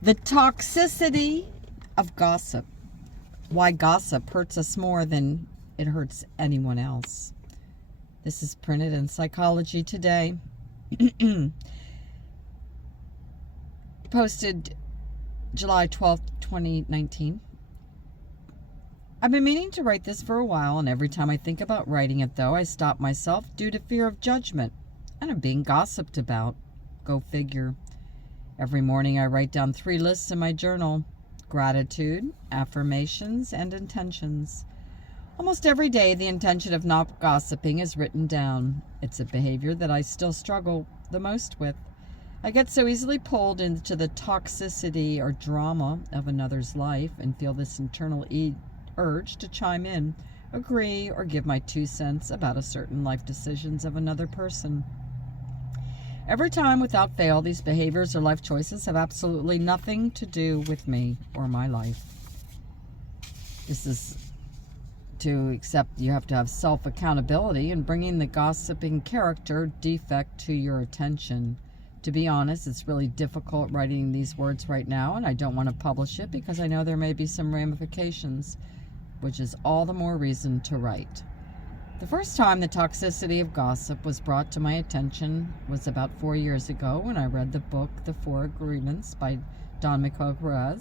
The toxicity of gossip. Why gossip hurts us more than it hurts anyone else. This is printed in Psychology Today. Posted July 12th, 2019. I've been meaning to write this for a while, and every time I think about writing it, though, I stop myself due to fear of judgment and of being gossiped about. Go figure. Every morning I write down 3 lists in my journal: gratitude, affirmations, and intentions. Almost every day the intention of not gossiping is written down. It's a behavior that I still struggle the most with. I get so easily pulled into the toxicity or drama of another's life and feel this internal urge to chime in, agree, or give my 2 cents about a certain life decisions of another person. Every time, without fail, these behaviors or life choices have absolutely nothing to do with me or my life. This is to accept you have to have self-accountability in bringing the gossiping character defect to your attention. To be honest, it's really difficult writing these words right now, and I don't want to publish it because I know there may be some ramifications, which is all the more reason to write. The first time the toxicity of gossip was brought to my attention was about 4 years ago when I read the book The 4 Agreements by Don Miguel.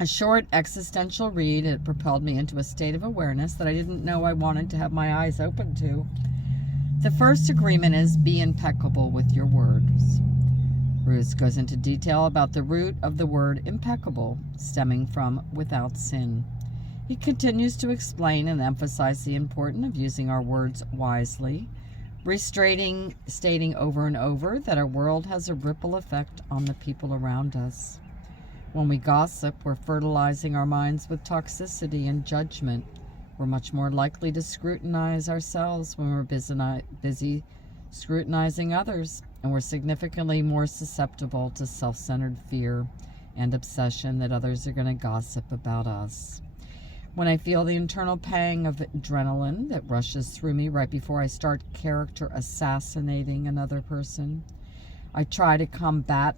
A short existential read, it propelled me into a state of awareness that I didn't know I wanted to have my eyes open to. The first agreement is be impeccable with your words. Ruth goes into detail about the root of the word impeccable, stemming from without sin. He continues to explain and emphasize the importance of using our words wisely, stating over and over that our world has a ripple effect on the people around us. When we gossip, we're fertilizing our minds with toxicity and judgment. We're much more likely to scrutinize ourselves when we're busy scrutinizing others, and we're significantly more susceptible to self-centered fear and obsession that others are going to gossip about us. When I feel the internal pang of adrenaline that rushes through me right before I start character assassinating another person, I try to combat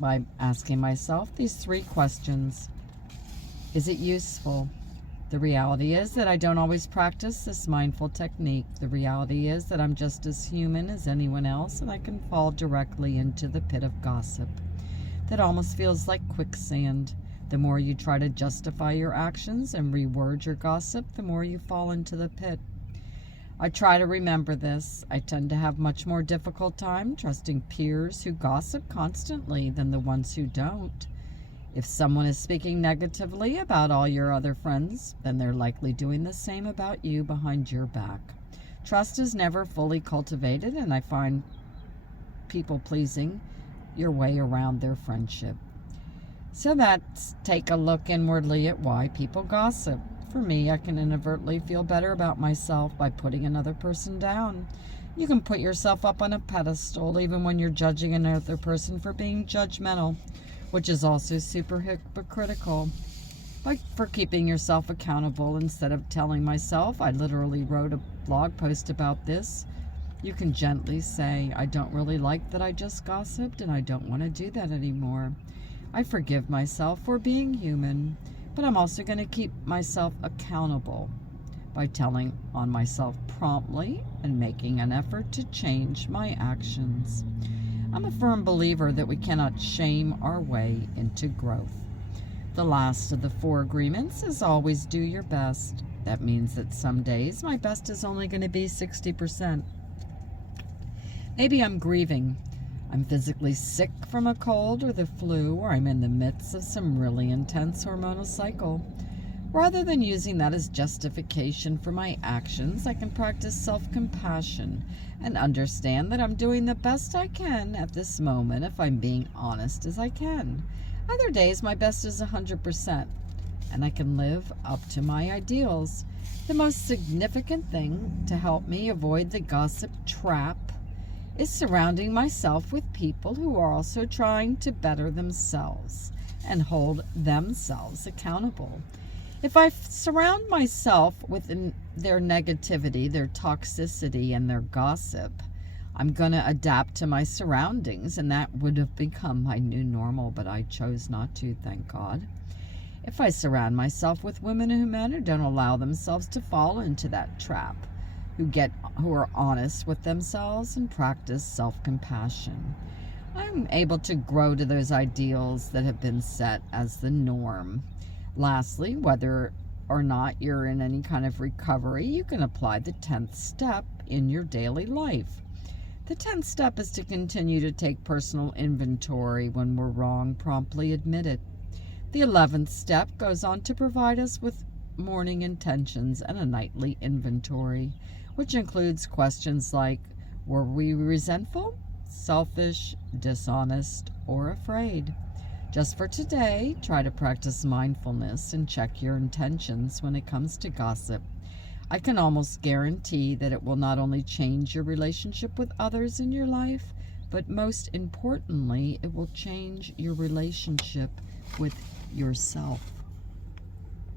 by asking myself these 3 questions. Is it useful? The reality is that I don't always practice this mindful technique. The reality is that I'm just as human as anyone else, and I can fall directly into the pit of gossip that almost feels like quicksand. The more you try to justify your actions and reword your gossip, the more you fall into the pit. I try to remember this. I tend to have much more difficult time trusting peers who gossip constantly than the ones who don't. If someone is speaking negatively about all your other friends, then they're likely doing the same about you behind your back. Trust is never fully cultivated, and I find people pleasing your way around their friendship. So let's take a look inwardly at why people gossip. For me, I can inadvertently feel better about myself by putting another person down. You can put yourself up on a pedestal even when you're judging another person for being judgmental, which is also super hypocritical. Like for keeping yourself accountable instead of telling myself, I literally wrote a blog post about this. You can gently say, I don't really like that I just gossiped, and I don't want to do that anymore. I forgive myself for being human, but I'm also going to keep myself accountable by telling on myself promptly and making an effort to change my actions. I'm a firm believer that we cannot shame our way into growth. The last of the 4 agreements is always do your best. That means that some days my best is only going to be 60%. Maybe I'm grieving. I'm physically sick from a cold or the flu, or I'm in the midst of some really intense hormonal cycle. Rather than using that as justification for my actions, I can practice self-compassion and understand that I'm doing the best I can at this moment if I'm being honest as I can. Other days, my best is 100%, and I can live up to my ideals. The most significant thing to help me avoid the gossip trap is surrounding myself with people who are also trying to better themselves and hold themselves accountable. If I surround myself with their negativity, their toxicity, and their gossip, I'm going to adapt to my surroundings, and that would have become my new normal, but I chose not to, thank God. If I surround myself with women and men who don't allow themselves to fall into that trap, who are honest with themselves and practice self-compassion, I'm able to grow to those ideals that have been set as the norm. Lastly, whether or not you're in any kind of recovery, you can apply the 10th step in your daily life. The 10th step is to continue to take personal inventory. When we're wrong, promptly admit it. The 11th step goes on to provide us with morning intentions and a nightly inventory, which includes questions like, were we resentful, selfish, dishonest, or afraid? Just for today, try to practice mindfulness and check your intentions when it comes to gossip. I can almost guarantee that it will not only change your relationship with others in your life, but most importantly, it will change your relationship with yourself.